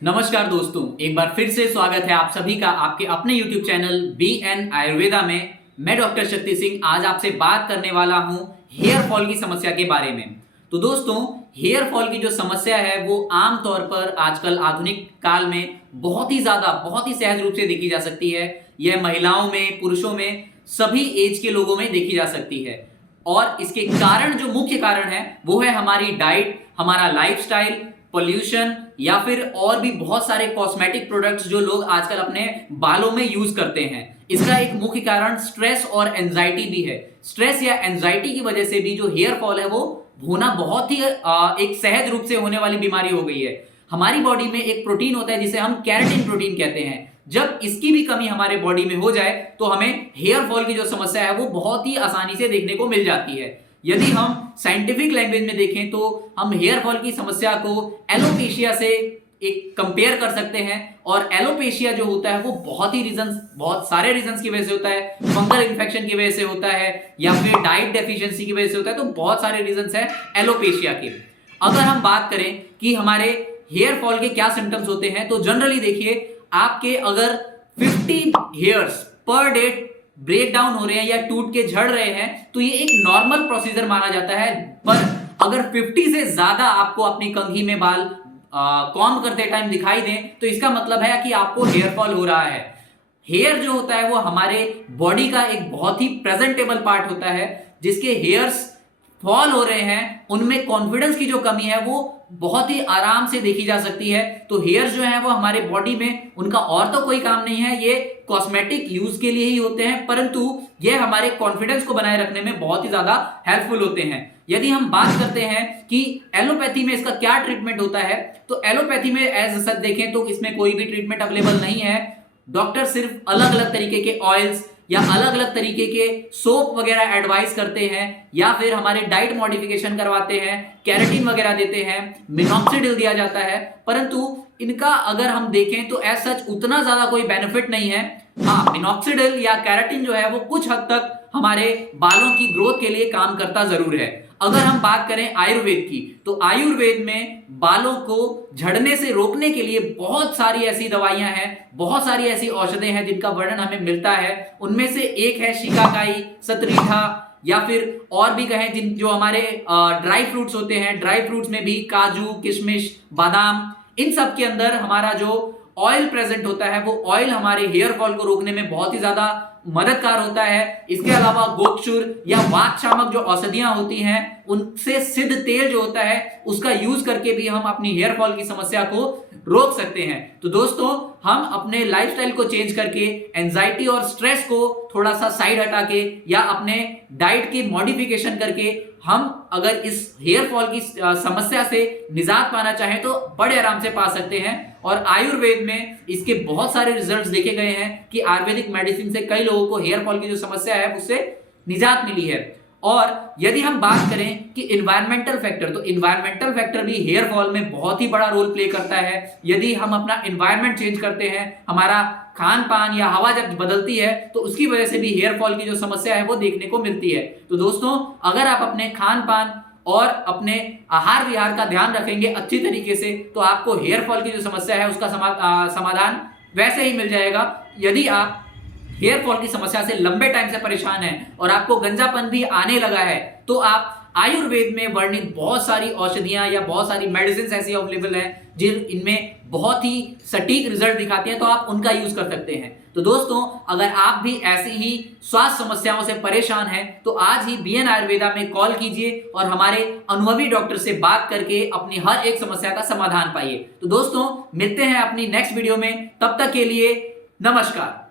नमस्कार दोस्तों, एक बार फिर से स्वागत है आप सभी का आपके अपने YouTube चैनल BN आयुर्वेदा में। मैं डॉक्टर शक्ति सिंह आज आपसे बात करने वाला हूं हेयर फॉल की समस्या के बारे में। तो दोस्तों, हेयर फॉल की जो समस्या है वो आम तौर पर आजकल आधुनिक काल में बहुत ही सहज रूप से देखी जा सकती है। यह महिलाओं में, पुरुषों में, सभी एज के लोगों में देखी जा सकती है। और इसके कारण जो मुख्य कारण है वो है हमारी डाइट, हमारा लाइफस्टाइल, पोल्यूशन या फिर और भी बहुत सारे कॉस्मेटिक प्रोडक्ट्स जो लोग आजकल अपने बालों में यूज करते हैं। इसका एक मुख्य कारण स्ट्रेस और एंजाइटी भी है। स्ट्रेस या एंजाइटी की वजह से भी जो हेयर फॉल है वो होना बहुत ही एक सहज रूप से होने वाली बीमारी हो गई है। हमारी बॉडी में एक प्रोटीन होता है जिसे हम केराटिन प्रोटीन कहते हैं। जब इसकी भी कमी हमारे बॉडी में हो जाए तो हमें हेयर फॉल की जो समस्या है वो बहुत ही आसानी से देखने को मिल जाती है। यदि हम साइंटिफिक लैंग्वेज में देखें तो हम हेयर फॉल की समस्या को एलोपेशिया से एक कंपेयर कर सकते हैं। और एलोपेशिया जो होता है वो बहुत सारे रीजंस की वजह से होता है। फंगल इन्फेक्शन की वजह से होता है या फिर डाइट डेफिशिएंसी की वजह से होता है। तो बहुत सारे रीजंस हैं एलोपेशिया के। अगर हम बात करें कि हमारे हेयर फॉल के क्या सिम्टम्स होते हैं तो जनरली देखिए, आपके अगर 50 hairs per day break down हो रहे हैं या टूट के झड़ रहे हैं तो ये एक नॉर्मल प्रोसीजर माना जाता है। पर अगर 50 से ज्यादा आपको अपनी कंघी में बाल कॉम्ब करते टाइम दिखाई दें तो इसका मतलब है कि आपको हेयर फॉल हो रहा है। हेयर जो होता है वो हमारे बॉडी का एक बहुत ही प्रेजेंटेबल पार्ट होता है। जिसके हेयर्स फॉल हो रहे हैं उनमें कॉन्फिडेंस की जो कमी है वो बहुत ही आराम से देखी जा सकती है। तो हेयर जो है वो हमारे बॉडी में उनका और तो कोई काम नहीं है, ये कॉस्मेटिक यूज के लिए ही होते हैं, परंतु ये हमारे कॉन्फिडेंस को बनाए रखने में बहुत ही ज्यादा हेल्पफुल होते हैं। यदि हम बात करते हैं कि एलोपैथी में इसका क्या ट्रीटमेंट होता है तो एलोपैथी में एज सच देखें तो इसमें कोई भी ट्रीटमेंट अवेलेबल नहीं है। डॉक्टर सिर्फ अलग अलग तरीके के ऑयल्स या अलग अलग तरीके के सोप वगैरह एडवाइस करते हैं या फिर हमारे डाइट मॉडिफिकेशन करवाते हैं, केराटिन वगैरह देते हैं, मिनॉक्सिडिल दिया जाता है। परंतु इनका अगर हम देखें तो एज सच उतना ज्यादा कोई बेनिफिट नहीं है। हाँ, मिनॉक्सिडिल या केराटिन जो है वो कुछ हद तक हमारे बालों की ग्रोथ के लिए काम करता जरूर है। अगर हम बात करें आयुर्वेद की तो आयुर्वेद में बालों को झड़ने से रोकने के लिए बहुत सारी ऐसी दवाइयां हैं, बहुत सारी ऐसी औषधें हैं जिनका वर्णन हमें मिलता है। उनमें से एक है शिकाकाई, सतरीठा या फिर और भी कहें जिन जो हमारे ड्राई फ्रूट्स होते हैं। ड्राई फ्रूट्स में भी काजू, किशमिश, बादाम, इन सब के अंदर हमारा जो ऑयल प्रेजेंट होता है वो ऑयल हमारे हेयर फॉल को रोकने में बहुत ही ज्यादा मददगार होता है। इसके अलावा गोक्षुर या वात शामक जो औषधियां होती हैं उनसे सिद्ध तेल जो होता है उसका यूज करके भी हम अपनी हेयर फॉल की समस्या को रोक सकते हैं। तो दोस्तों, हम अपने लाइफस्टाइल को चेंज करके एंजाइटी और स्ट्रेस को थोड़ा सा साइड हटा के या अपने डाइट की मॉडिफिकेशन करके हम अगर इस हेयर फॉल की समस्या से निजात पाना चाहें तो बड़े आराम से पा सकते हैं। और आयुर्वेद में इसके बहुत सारे रिजल्ट्स देखे गए हैं कि आयुर्वेदिक मेडिसिन से कई लोगों को हेयर फॉल की जो समस्या है उससे निजात मिली है। और यदि हम बात करें कि इन्वायरमेंटल फैक्टर, तो इन्वायरमेंटल फैक्टर भी हेयर फॉल में बहुत ही बड़ा रोल प्ले करता है। यदि हम अपना इन्वायरमेंट चेंज करते हैं, हमारा खान पान या हवा जब बदलती है तो उसकी वजह से भी हेयर फॉल की जो समस्या है वो देखने को मिलती है। तो दोस्तों, अगर आप अपने खान पान और अपने आहार विहार का ध्यान रखेंगे अच्छी तरीके से तो आपको हेयर फॉल की जो समस्या है उसका समाधान वैसे ही मिल जाएगा। यदि आप हेयर फॉल की समस्या से लंबे टाइम से परेशान हैं और आपको गंजापन भी आने लगा है तो आप आयुर्वेद में वर्णित बहुत सारी औषधियां या बहुत सारी मेडिसिन ऐसी अवेलेबल हैं जिन इनमें बहुत ही सटीक रिजल्ट दिखाती हैं, तो आप उनका यूज कर सकते हैं। तो दोस्तों, अगर आप भी ऐसी ही स्वास्थ्य समस्याओं से परेशान हैं तो आज ही BN आयुर्वेदा में कॉल कीजिए और हमारे अनुभवी डॉक्टर से बात करके अपनी हर एक समस्या का समाधान पाइए। तो दोस्तों, मिलते हैं अपनी नेक्स्ट वीडियो में, तब तक के लिए नमस्कार।